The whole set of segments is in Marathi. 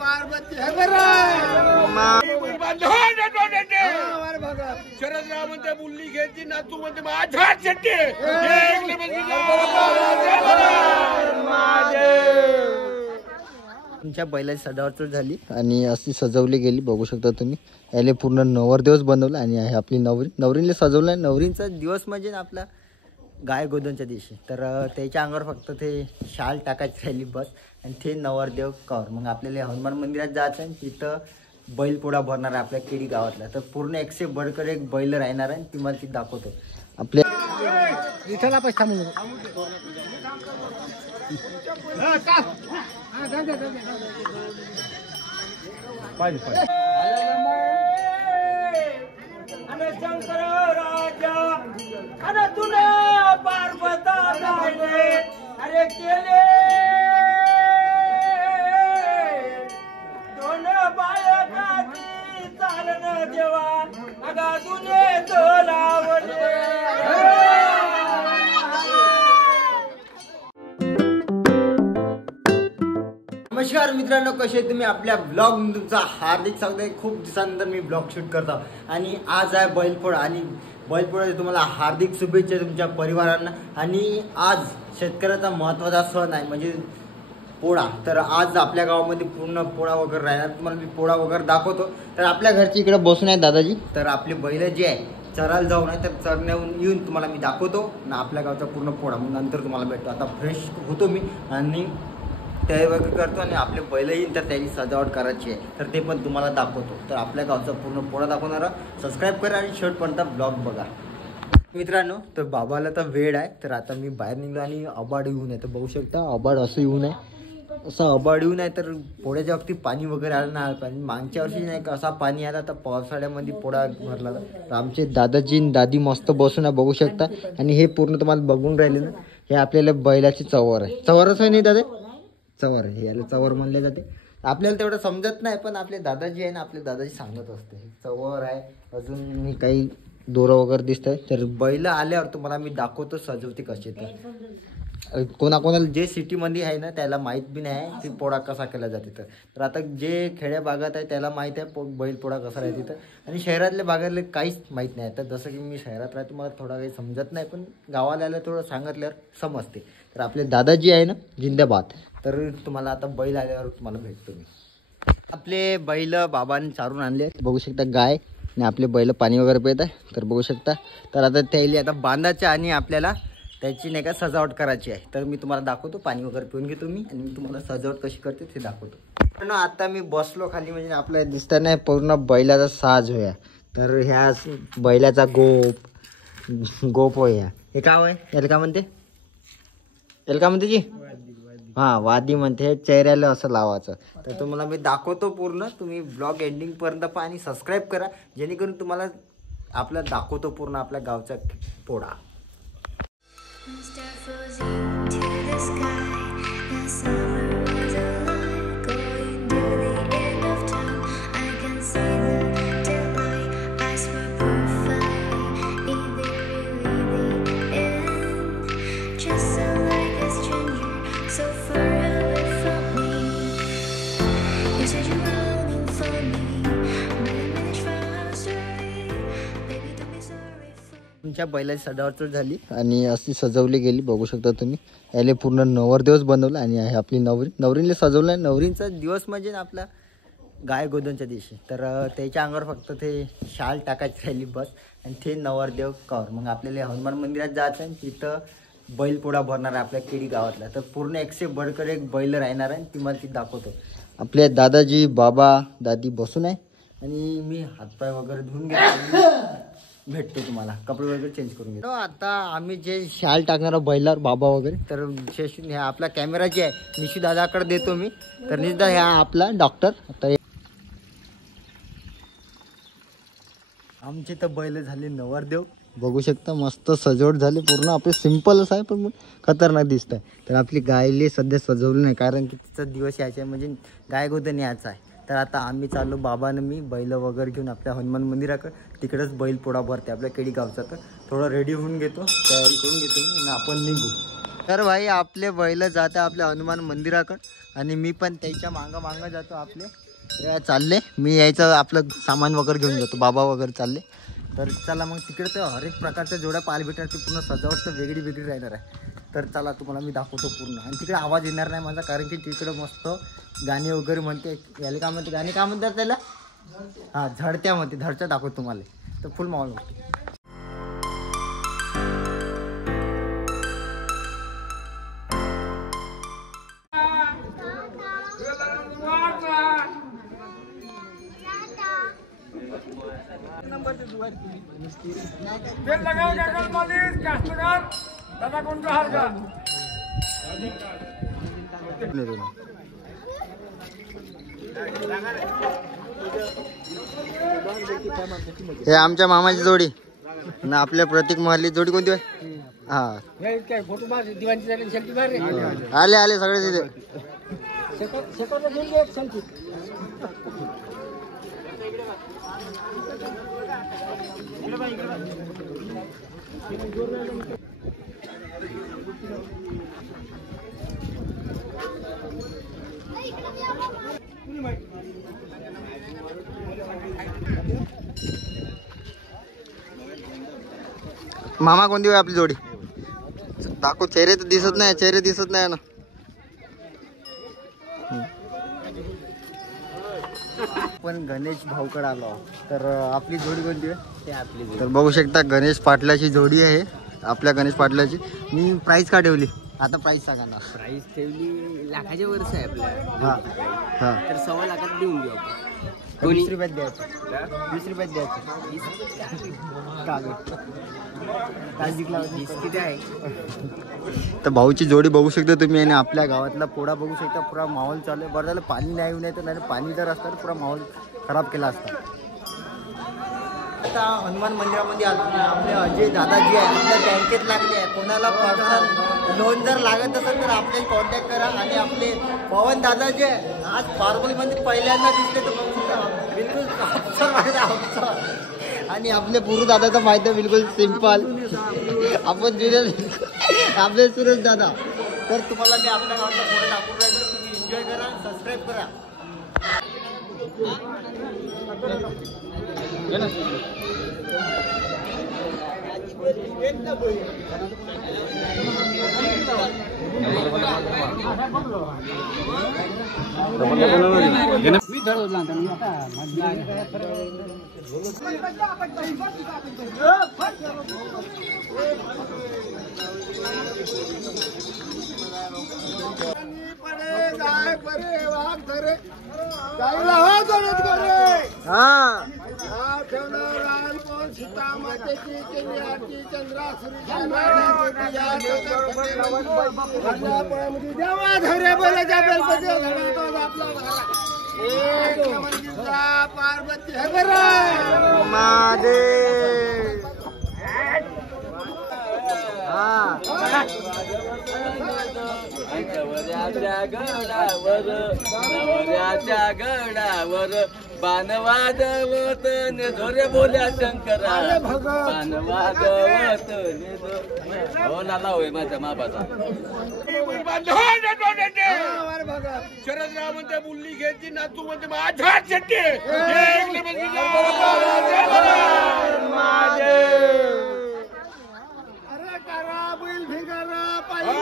पार्वती शरदराव म्हणते मुलगी घ्यायची ना तू म्हणते माझ्या शेट्टी तुमच्या बैलाची सजावट झाली आणि अशी सजवली गेली. बघू शकता तुम्ही. याले पूर्ण नवरदेवच बनवलं आणि आहे आपली नवरीला सजवलं. नवरींचा दिवस म्हणजे आपला गाय गोधनच्या दिवशी. तर त्याच्या अंगावर फक्त ते शाल टाकायची राहिली बस आणि ते नवरदेव कवर. मग आपल्याला हनुमान मंदिरात जायचं आणि तिथं बैलपोळा भरणार आहे आपल्या केडी गावातला. तर पूर्ण 100 बडकर एक बैल राहणार आहे. ती मला ती दाखवतो आपल्या विठ्ठला पैसे थांबून शंकर राजा अरे तुने पार्वता अरे केले दोन बायकाची चालन देवा अगा तुने दोलावले. नमस्कार मित्रांनो, कसे तुम्ही. आपल्या ब्लॉग तुमचा हार्दिक स्वागत आहे. खूप दिवसानंतर मी ब्लॉग शूट करतो आणि आज आहे बैलपोळा आणि बैलपोळ्याचे तुम्हाला हार्दिक शुभेच्छा तुमच्या परिवारांना. आणि आज शेतकऱ्याचा महत्त्वाचा सण आहे म्हणजे पोळा. तर आज आपल्या गावामध्ये पूर्ण पोळा वगैरे राहणार. तुम्हाला मी पोळा वगैरे दाखवतो. तर आपल्या घरची इकडे बसून आहे दादाजी. तर आपले बैल जे आहे चरायला जाऊन आहे. तर चरण्याहून येऊन तुम्हाला मी दाखवतो ना आपल्या गावचा पूर्ण पोळा. मग नंतर तुम्हाला भेटतो. आता फ्रेश होतो मी आणि तयारी वगैरे करतो आणि आपले बैल येईल तर त्याची सजावट करायची आहे. तर ते पण तुम्हाला दाखवतो. तर आपल्या गावचा पूर्ण पोळा दाखवणारा सबस्क्राईब करा आणि शेवटपर्यंत ब्लॉग बघा मित्रांनो. तर बाबाला तर वेळ आहे. तर आता मी बाहेर निघलो आणि आबाड येऊन आहे. तर बघू शकता आबाड असं येऊन आहे. असं आबाड येऊन आहे. तर पोळ्याच्या वक्ती पाणी वगैरे आलं नाही. पाणी मागच्या वर्षी नाही का असा पाणी आला. तर पावसाळ्यामध्ये पोळा भरला. तर आमचे दादाजी दादी मस्त बसून आहे बघू शकता. आणि हे पूर्ण तुम्हाला बघून राहिले ना, हे आपल्याला बैलाची चवर आहे. चवरच आहे नाही दादा, चवर आहे. याला चवर म्हणले जाते. आपल्याला तेवढं समजत नाही पण आपले दादाजी आहे ना, आपले दादाजी सांगत असते चवर आहे. अजून काही दोरं वगैरे दिसत आहे. तर बैल आल्यावर तुम्हाला मी दाखवतो सजवते कसे. तर कोणाकोणाला जे सिटीमध्ये आहे ना त्याला माहीत बी नाही आहे की पोळा कसा केला जाते. तर आता जे खेड्या भागात आहे त्याला माहीत आहे बैल पोळा कसा राहते. तर आणि शहरातल्या भागातले काहीच माहीत नाही. तर जसं की मी शहरात राहतो मला थोडा काही समजत नाही पण गावाला आलं थोडं सांगितल्यावर समजते. तर आपले दादाजी आहे ना जिंदाबाद. तर तुम्हाला आता बैल आल्यावर तुम्हाला भेटतो मी. आपले बैल बाबांनी चारून आणले बघू शकता. गाय आणि आपले बैल पाणी वगैरे पित आहे. तर बघू शकता. तर आता त्याला आता बांधायचं आणि आपल्याला त्याची नाही का सजावट करायची आहे. तर मी तुम्हाला दाखवतो. पाणी वगैरे पिऊन घेतो मी आणि मी तुम्हाला सजावट कशी करते ते दाखवतो. पण आता मी बसलो खाली म्हणजे आपल्याला दिसत नाही पूर्ण बैलाचा साज होया. तर ह्या बैलाचा गोप होया. हे काय आहे याला काय म्हणते, याला काय म्हणते जी हां वादी म्हणते. चेहऱ्याला असं लावायचं. तर तुम्हाला मी दाखवतो पूर्ण. तुम्ही ब्लॉग एंडिंगपर्यंत पहा आणि सबस्क्राईब करा जेणेकरून तुम्हाला आपला दाखवतो पूर्ण आपल्या गावचा पोळा. तुमच्या बैलाची सजावट झाली आणि अशी सजवली गेली. बघू शकता तुम्ही. याले पूर्ण नवरदेवच बनवलं आणि आहे आपली नवरीला सजवलं. नवरींचा दिवस म्हणजे आपला गाय गोधनच्या दिवशी. तर त्याच्या अंगावर फक्त ते शाल टाकायची राहिली बस आणि ते नवरदेव कवर. मग आपल्याला हनुमान मंदिरात जायचं आणि तिथं बैलपोळा भरणार आहे आपल्या केडी गावातला. तर पूर्ण 100 बडकर एक बैल राहणार आहे. ती मला ती दाखवतो. आपले दादाजी बाबा दादी बसून आहे आणि मी हातपाय वगैरे धुवून घेतो. भेटतो तुम्हाला कपडे वगैरे चेंज करून घेतो. आता आम्ही जे शाल टाकणार बैलावर बाबा वगैरे. तर विशेष ह्या आपला कॅमेरा जे आहे निशू दादाकडे देतो मी. तर निशू दादा ह्या आपला डॉक्टर. आता आमचे तर बैल झाले नवरदेव बघू शकता मस्त सजावट झाली पूर्ण. आपले सिम्पलच आहे पण खतरनाक दिसत आहे. तर आपली गायले सध्या सजवलं नाही कारण की तिचा दिवस यायचा आहे म्हणजे गाय गोधन यायचा आहे. तर आता आम्ही चाललो बाबानं मी बैल वगैरे घेऊन आपल्या हनुमान मंदिराकडे. तिकडेच बैल पोळा भरते आपल्या केडी गावचा. तर थोडं रेडी होऊन घेतो, तयारी करून घेतो मी आणि आपण निघू. तर भाई आपले बैल जाते आपल्या हनुमान मंदिराकडे आणि मी पण त्याच्या मागं जातो. आपले चालले मी यायचं आपलं सामान वगैरे घेऊन जातो. बाबा वगैरे चालले. तर चला मग तिकडे तर हर एक प्रकारच्या जेवढ्या पाहायला भेटणार ती पूर्ण सजावट तर वेगळी राहणार आहे. तर चला तुम्हाला मी दाखवतो पूर्ण. आणि तिकडे आवाज येणार नाही माझा कारण की तिकडे मस्त गाणी वगैरे म्हणते. याला काय म्हणते गाणी काय म्हणतात त्याला? हां झडत्या म्हणते. झडत्या दाखवतो तुम्हाला. तर फुल माहोल म्हणते. हे आमच्या मामाची जोडी ना आपल्या प्रतीक महली जोडी कोणती आहे? हा आले सगळे तिथे. मामा कोणती आहे आपली जोडी? दाखव. चेहरे तर दिसत नाही. चेहरे दिसत नाही ना. पण गणेश भाऊकडे आलो. तर आपली जोडी कोणती आहे? तर बघू शकता गणेश पाटलाची जोडी आहे आपल्या गणेश पाटलाची. मी प्राईस का ठेवली आता? प्राईस सांगा ना. प्राईस ठेवली लाखाच्या वरच आहे आपल्या. हां हां. तर 1.25 लाखात देऊन देऊ आपण. 20 रुपयात द्यायचं. 20 रुपयात द्यायचं. किती आहे? तर भाऊची जोडी बघू शकता तुम्ही. आणि आपल्या गावातला पोळा बघू शकता. पुरा माहोल चालू आहे. बरं झालं पाणी नाही येऊ नये तर नाही पाणी जर असतं तर पुरा माहोल खराब केला असता. आता हनुमान मंदिरामध्ये आपले अजय दादाजी आहे आपल्या बँकेत लागले आहे. कोणाला पर्सनल लोन जर लागत असेल तर आपल्याला कॉन्टॅक्ट करा. आणि आपले पवन दादा जे आज फार्मलीमध्ये पहिल्यांदा दिसले तर बिलकुल अफसर. आणि आपले गुरु दादा तर माहिती आहे बिलकुल सिम्पल. आपण जुने आपले सुरेश दादा. तर तुम्हाला मी आपल्या गावातला फोटो टाकून राहिलो. तुम्ही एन्जॉय करा, सबस्क्राईब करा. पार्वती नवऱ्याच्या गडावर बाण वाजवत झोरे बोल्या शंकरा. बाण वाजवत हो नाला होय माझ्या मापाचा. शरदराव म्हणते बुल्ली घ्यायची ना तू म्हणते माझ्या शेट्टी. अरे करा बैल भिगारा पायी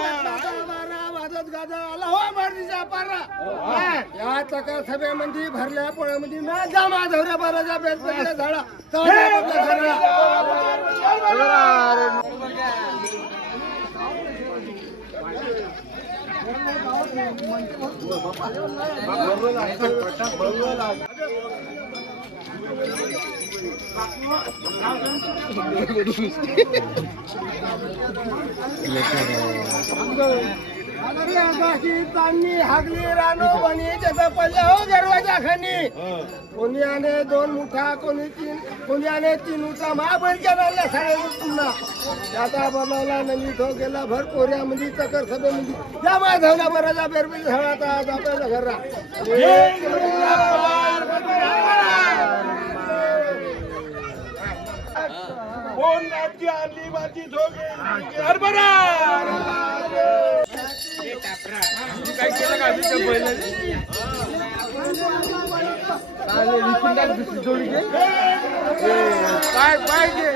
वाजत गाजा आला हो मारतीचा पारा. या चका सभेमध्ये भरल्या पोळ्यामध्ये माझ्या माधवऱ्या बाराच्या बेलपत्या झाडा अगदी आकाशी तांनी हागली रानो बनी त्याचा पल्ल्या हो गरवाच्या खानी. कोणी आणे 2 मुठा, कोणी 3, कोणी आणे 3 उठा. महाबळ केला साडे पुन्हा आता बनवला नवी तो गेला भर कोऱ्यामध्ये चकर सभेमध्ये या माधवला बराचा बेरबी झाला आज आपल्याला घरा. कोण राज्य आली माझी धोगे हरभरा काय केलं का आम्ही काय पाहिजे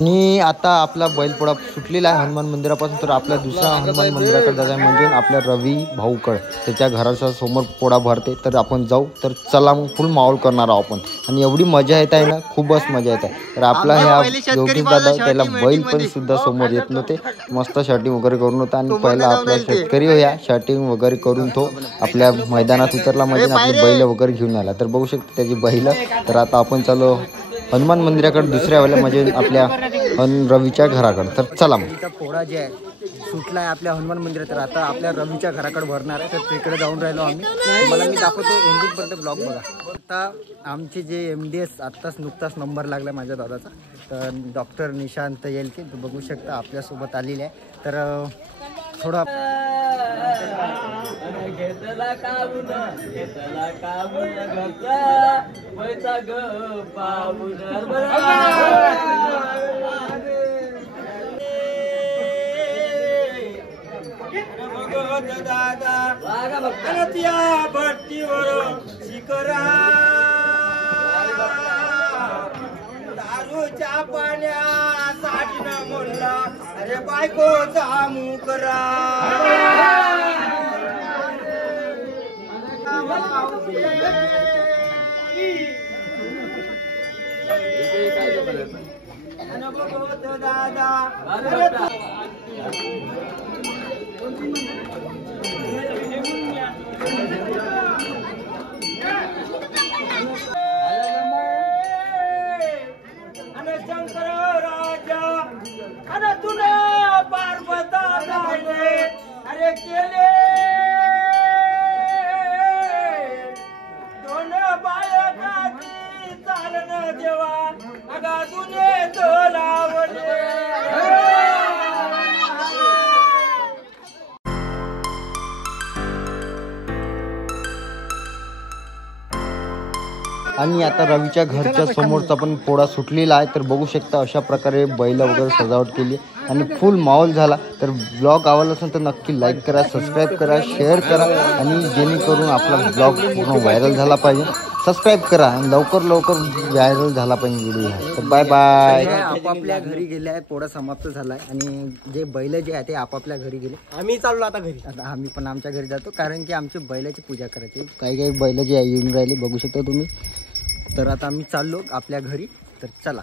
आणि आता आपला बैलपोळा सुटलेला आहे हनुमान मंदिरापासून. तर आपल्या दुसऱ्या हनुमान मंदिराकडे जायचं आहे म्हणजे आपल्या रवी भाऊकड त्याच्या घराच्या समोर पोळा भरते. तर आपण जाऊ. तर चला मग फुल माहोल करणार आहोत आपण. आणि एवढी मजा येत आहे ना, खूपच मजा येत आहे. तर आपला ह्या योगेश दादा त्याला बैल पण सुद्धा समोर येत नव्हते. मस्त शर्टिंग वगैरे करून होता. आणि पहिला आपला शेतकरी होया शर्टिंग वगैरे करून तो आपल्या मैदानात उतरला म्हणजे आपली बैल वगैरे घेऊन आला. तर बघू शकतो त्याची बैल. तर आता आपण चालू हनुमान मंदिराकडे दुसऱ्या वेळेला म्हणजे आपल्या रवीच्या घराकडे. तर चला मग. पोळा जे आहे सुटला आहे आपल्या हनुमान मंदिरात. तर आता आपल्या रवीच्या घराकडे भरणार आहे. तर तिकडे जाऊन राहिलो आम्ही. मला मी दाखवतो एंडिंगपर्यंत ब्लॉग बघा. आता आमचे जे MDS आत्ताच नुकताच नंबर लागला माझ्या दादाचा. तर डॉक्टर निशांत येलके बघू शकता आपल्यासोबत आलेले आहे. तर थोडं घेतला काबून घरचा पैसा ग पाबून दादा भट्टीवर शिकरा दारूच्या पाण्यासाठी न म्हणला अरे बायकोचा मुकरा. दादा शंकर राजा अरे तुने पार्वता अरे केले दोन बायकाची चालन देवा अगा तुने तो लावले. आणि आता रवीच्या घरच्या समोरचा पण पोळा सुटलेला आहे. तर बघू शकता अशा प्रकारे बैल वगैरे सजावट केली आणि फुल माहोल झाला. तर ब्लॉग आवडला असेल तर नक्की लाईक करा, सबस्क्राईब करा, शेअर करा. आणि जेणेकरून आपला ब्लॉग पूर्ण व्हायरल झाला पाहिजे. सबस्क्राईब करा आणि लवकर व्हायरल झाला पाहिजे व्हिडिओ. तर बाय बाय. आपापल्या घरी गेले आहे. पोळा समाप्त झाला आहे आणि जे बैल जे आहे ते आपापल्या घरी गेले. आम्ही चाललो आता घरी. आता आम्ही पण आमच्या घरी जातो कारण की आमच्या बैलाची पूजा करायची. काही बैल जे येऊन राहिले बघू शकता तुम्ही. तर आता आम्ही चाललो आपल्या घरी. तर चला.